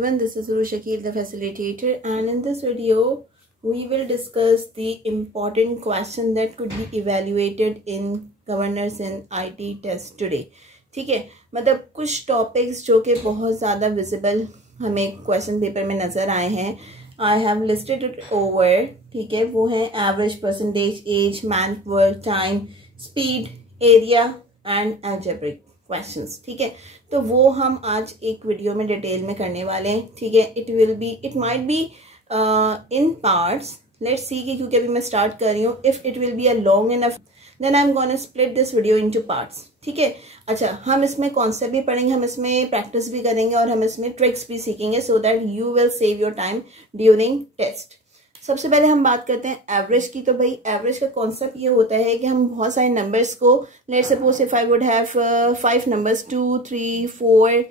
everyone, this is Uru Shakil, the facilitator, and in this video we will discuss the important question that could be evaluated in governors in IT test today. ठीक है, मतलब कुछ topics जो कि बहुत ज़्यादा visible हमें question paper में नज़र आए हैं. I have listed it over. ठीक है, वो है average, percentage, age, man work, time, speed, area and algebraic questions. ठीक है, तो वो हम आज एक वीडियो में डिटेल में करने वाले हैं. ठीक है, it might be in parts. Let's see कि क्योंकि अभी मैं स्टार्ट कर रही हूँ. If it will be a long enough then I am gonna split this video into parts. ठीक है, अच्छा, हम इसमें कॉन्सेप्ट भी पढ़ेंगे, हम इसमें प्रैक्टिस भी करेंगे और हम इसमें ट्रिक्स भी सीखेंगे so that you will save your time during test. सबसे पहले हम बात करते हैं एवरेज की. तो भाई एवरेज का कॉन्सेप्ट ये होता है कि हम बहुत सारे नंबर्स को, let's suppose if I would have 5 numbers 2, 3, 4,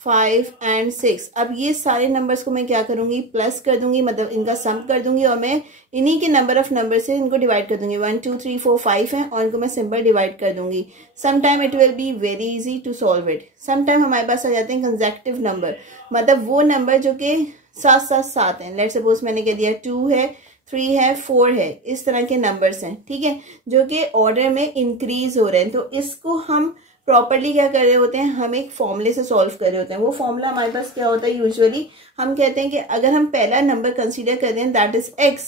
5 and 6. अब ये सारे नंबर्स को मैं क्या करूंगी, प्लस कर दूंगी, मतलब इनका सम कर दूंगी और मैं इन्हीं के नंबर ऑफ नंबर से इनको डिवाइड कर दूंगी. 1, 2, 3, 4, 5 है और इनको मैं सिंपल डिवाइड कर दूंगी. Some time it will be very easy to solve it. Some time हमारे पास आ जाते हैं कंसेक्टिव नंबर, मतलब वो नंबर जो कि साथ हैं. लेट्स सपोज मैंने कह दिया 2 है, 3 है, 4 है, इस तरह के नंबर्स हैं. ठीक है, जो कि ऑर्डर में इंक्रीज हो रहे हैं. तो इसको हम प्रॉपरली क्या कर रहे होते हैं, हम एक फॉर्मूले से सॉल्व कर रहे होते हैं. वो फॉर्मूला हमारे पास क्या होता है, यूजुअली हम कहते हैं कि अगर हम पहला नंबर कंसीडर कर रहे हैं दैट इज x,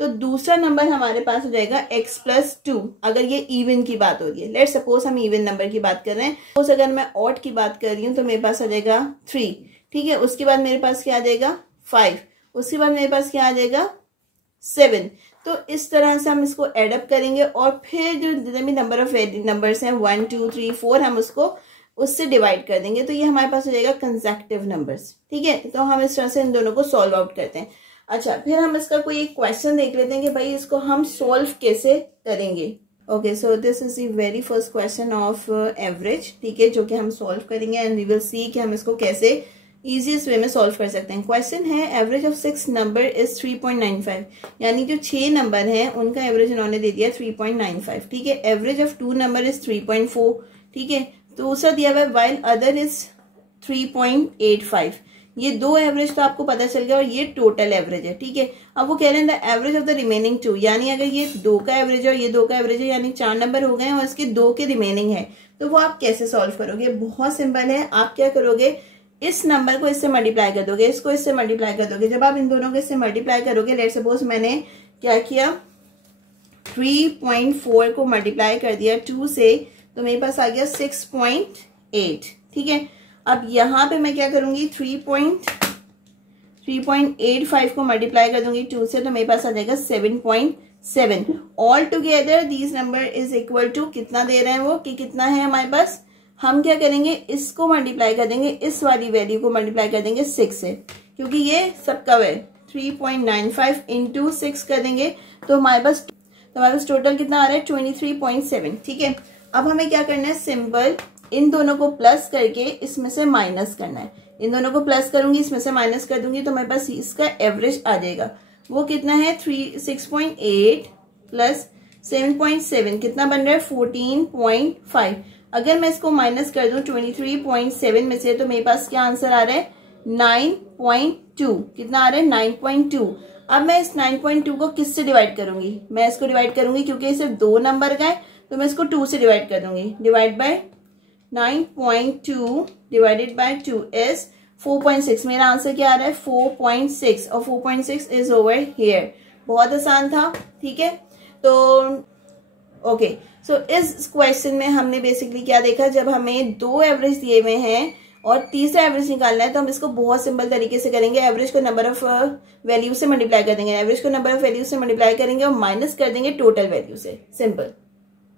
तो दूसरा नंबर हमारे पास हो जाएगा x प्लस 2. अगर ये इवन की बात हो रही है, लेट सपोज हम इवन नंबर की बात कर रहे हैं. सपोज अगर मैं ऑड की बात कर रही हूँ तो मेरे पास आ जाएगा 3. ठीक है, उसके बाद मेरे पास क्या आ जाएगा 5, उसके बाद मेरे पास क्या आ जाएगा 7. तो इस तरह से हम इसको एडअप करेंगे और फिर जो जितने भी नंबर ऑफ नंबर्स हैं 1, 2, 3, 4 हम उसको उससे डिवाइड कर देंगे. तो ये हमारे पास हो जाएगा कंसेक्टिव नंबर्स. ठीक है, तो हम इस तरह से इन दोनों को सॉल्व आउट करते हैं. अच्छा, फिर हम इसका कोई एक क्वेश्चन देख लेते हैं कि भाई इसको हम सॉल्व कैसे करेंगे. Okay, so this is the very first question of average. ठीक है, जो कि हम सॉल्व करेंगे एंड वी विल सी कि हम इसको कैसे इजीएस्ट वे में सॉल्व कर सकते हैं. क्वेश्चन है एवरेज ऑफ 6 नंबर इज 3.95. यानी जो 6 नंबर हैं उनका एवरेज इन्होंने दे दिया 3.95. ठीक है, एवरेज ऑफ 2 नंबर इज 3.4. ठीक है, तो दूसरा दिया हुआ है व्हाइल अदर इज 3.85. ये दो एवरेज तो आपको पता चल गया और ये टोटल एवरेज है. ठीक है, अब वो कह रहे हैं the average of the remaining 2, यानी अगर ये 2 का एवरेज है और ये 2 का एवरेज है, यानी 4 नंबर हो गए और इसके 2 के रिमेनिंग है. तो वो आप कैसे सॉल्व करोगे, बहुत सिंपल है. आप क्या करोगे, इस नंबर को इससे मल्टीप्लाई कर दोगे, इसको इससे मल्टीप्लाई कर दोगे. जब आप इन दोनों को इससे मल्टीप्लाई करोगे, लेट सपोज मैंने क्या किया 3.4 को मल्टीप्लाई कर दिया 2 से, तो मेरे पास आ गया 6.8. ठीक है, अब यहाँ पे मैं क्या करूंगी 3.85 को मल्टीप्लाई कर दूंगी 2 से, तो मेरे पास आ जाएगा 7.7. All together these number is equal to कितना दे रहे हैं वो, कि कितना है हमारे पास. हम क्या करेंगे, इसको मल्टीप्लाई कर देंगे, इस वाली वैल्यू को मल्टीप्लाई कर देंगे 6 से, क्योंकि ये सबका है 3.95 इंटू 6 कर देंगे तो हमारे पास टोटल कितना आ रहा है 23.7. ठीक है, अब हमें क्या करना है, सिंपल इन दोनों को प्लस करके इसमें से माइनस करना है. इन दोनों को प्लस करूंगी, इसमें से माइनस कर दूंगी, तो हमारे पास इसका एवरेज आ जाएगा. वो कितना है 6.8 प्लस 7.7 कितना बन रहा है 14.5. अगर मैं इसको माइनस कर दूं 23.7 में से, तो मेरे पास क्या आंसर आ रहा है 9.2. कितना आ रहा है 9.2. अब मैं इस 9.2 को किससे डिवाइड करूंगी, मैं इसको डिवाइड करूंगी क्योंकि इसे 2 नंबर का है, तो मैं इसको 2 से डिवाइड कर दूंगी. Divide by 9.2 divided by 2 is 4.6. मेरा आंसर क्या आ रहा है 4.6 और 4.6 इज ओवर हियर. बहुत आसान था. ठीक है, तो ओके, सो इस क्वेश्चन में हमने बेसिकली क्या देखा, जब हमें 2 एवरेज दिए हुए हैं और तीसरा एवरेज निकालना है तो हम इसको बहुत सिंपल तरीके से करेंगे. एवरेज को नंबर ऑफ वैल्यू से मल्टीप्लाई कर देंगे, एवरेज को नंबर ऑफ वैल्यू से मल्टीप्लाई करेंगे और माइनस कर देंगे टोटल वैल्यू से. Simple.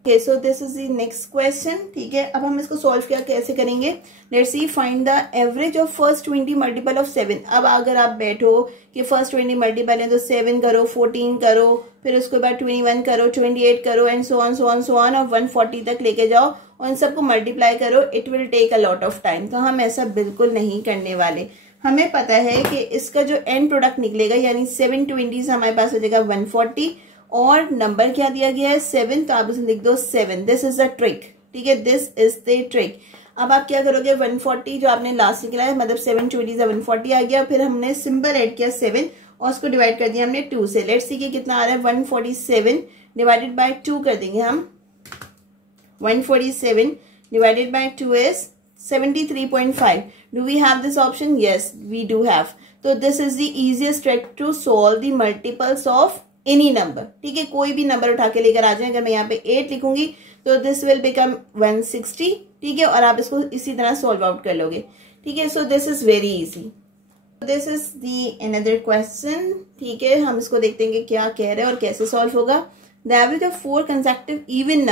Okay, so this is the next question. ठीक है, अब हम इसको सॉल्व क्या कैसे करेंगे, let's see. Find the average of first 20 multiple of 7. अब अगर आप बैठो कि फर्स्ट 20 मल्टीपल है तो 7 करो, 14 करो, फिर उसके बाद 21 करो, 28 करो एंड सो ऑन और 140 तक लेके जाओ और इन सबको मल्टीप्लाई करो. It will take a lot of time. तो हम ऐसा बिल्कुल नहीं करने वाले. हमें पता है कि इसका जो एंड प्रोडक्ट निकलेगा, यानी 720 हमारे पास हो जाएगा 140 और नंबर क्या दिया गया है 7, तो आप उसे लिख दो 7. This is the trick. ठीक है, दिस इज द ट्रिक. अब आप क्या करोगे, 140 जो आपने लास्ट निकला है, मतलब 7 20 से 140 आ गया। फिर हमने सिंपल ऐड किया 7 और उसको डिवाइड कर दिया हमने 2 से। लेट्स सी कि कितना आ रहा है, 147 डिवाइडेड बाय 2 कर देंगे हम। 147 divided by 2 is 73.5. Do we have this option? Yes, we do have. तो this is the easiest trick to solve the multiples of any number. ठीक है, कोई भी नंबर उठा के लेकर आ जाए। अगर मैं यहाँ पे 8 लिखूंगी तो this will become 160, ठीक है, और आप इसको इसी तरह सॉल्व आउट कर लोगे। ठीक है, so this is very easy. This is the another question. ठीक है, हम इसको देखते हैं कि क्या कह रहे हैं और कैसे सॉल्व होगा। The average of 4 consecutive even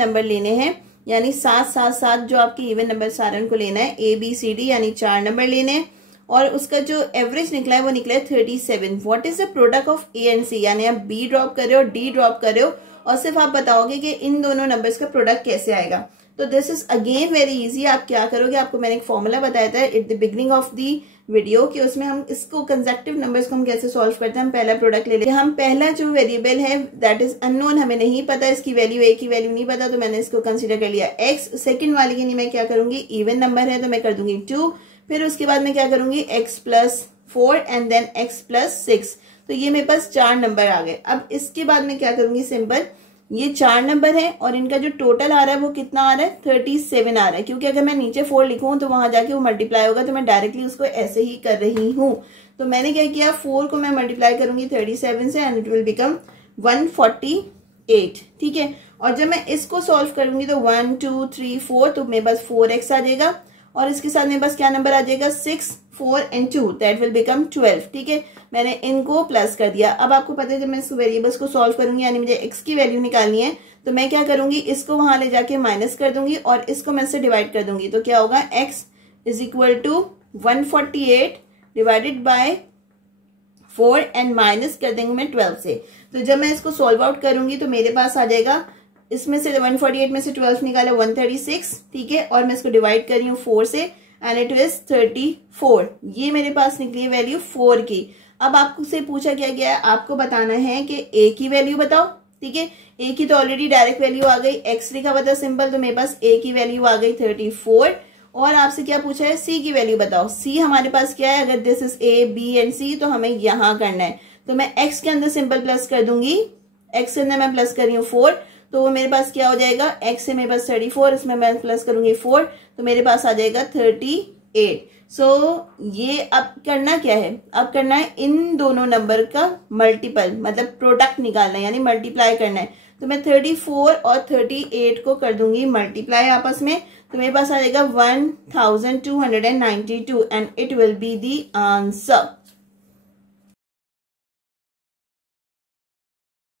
number लेने हैं, यानी 7 जो आपके इवन नंबर सारे उनको लेना है। ABCD यानी 4 नंबर लेने हैं और उसका जो एवरेज निकला है वो निकला है 37। What is the product of A and C, यानी आप B ड्रॉप कर रहे हो, D ड्रॉप कर रहे हो और सिर्फ आप बताओगे कि इन दोनों नंबर्स का प्रोडक्ट कैसे आएगा। तो this is again very easy. आप क्या करोगे, आपको मैंने एक फॉर्मूला बताया था at the beginning of the video कि उसमें हम इसको कंसेक्टिव नंबर्स को हम कैसे सॉल्व करते हैं। हम पहला प्रोडक्ट ले लेते हैं। हम पहला जो वेरिएबल है दैट इज अननोन, हमें नहीं पता इसकी वैल्यू, ए की वैल्यू नहीं पता, तो मैंने इसको कंसीडर कर लिया x। सेकंड वाले के लिए मैं क्या करूंगी, इवन नंबर है तो मैं कर दूंगी 2। फिर उसके बाद मैं क्या करूंगी, x + 4 एंड देन x + 6। तो ये मेरे पास 4 नंबर आ गए। अब इसके बाद मैं क्या करूंगी, सिंपल ये 4 नंबर है और इनका जो टोटल आ रहा है वो कितना आ रहा है, 37 आ रहा है। क्योंकि अगर मैं नीचे 4 लिखूं तो वहां जाके वो मल्टीप्लाई होगा, तो मैं डायरेक्टली उसको ऐसे ही कर रही हूं। तो मैंने क्या किया, 4 को मैं मल्टीप्लाई करूंगी 37 से एंड इट विल बिकम 148। ठीक है, और जब मैं इसको सॉल्व करूंगी तो 1 2 3 4, तो मेरे पास 4x आ जाएगा और इसके साथ मेरे पास क्या नंबर आ जाएगा, 6 4 एंड 2 दैट विल बिकम 12। ठीक है, मैंने इनको प्लस कर दिया। अब आपको पता है जब मैं इस वेरिएबल्स को सॉल्व करूंगी, यानी मुझे x की वैल्यू निकालनी है, तो मैं क्या करूंगी, इसको वहां ले जाके माइनस कर दूंगी और इसको मैं इससे डिवाइड कर दूंगी। तो क्या होगा, x is equal to 148 divided by 4 and minus कर देंगे मैं 12 से। तो जब मैं इसको सॉल्व आउट करूंगी तो मेरे पास आ जाएगा, इसमें से 148 में से 12 निकाला 136। ठीक है, और मैं इसको डिवाइड कर रही हूँ 4 से एंड इट इज 34। ये मेरे पास निकली है वैल्यू 4 की। अब आपको से पूछा क्या गया है, आपको बताना है कि a की वैल्यू बताओ। ठीक है, a की तो ऑलरेडी डायरेक्ट वैल्यू आ गई, x लिखा हुआ था सिंपल, तो मेरे पास a की वैल्यू आ गई 34। और आपसे क्या पूछा है, c की वैल्यू बताओ। c हमारे पास क्या है, अगर this is a b and c तो हमें यहां करना है। तो मैं x के अंदर सिंपल प्लस कर दूंगी, x के अंदर मैं प्लस कर रही हूँ 4, तो वो मेरे पास क्या हो जाएगा, x से मेरे पास 34, इसमें मैं प्लस करूंगी 4, तो मेरे पास आ जाएगा 38। सो ये अब करना क्या है, अब करना है इन दोनों नंबर का मल्टीपल, मतलब प्रोडक्ट निकालना है, यानी मल्टीप्लाई करना है। तो मैं 34 और 38 को कर दूंगी मल्टीप्लाई आपस में, तो मेरे पास आ जाएगा 1292 and it will be the answer.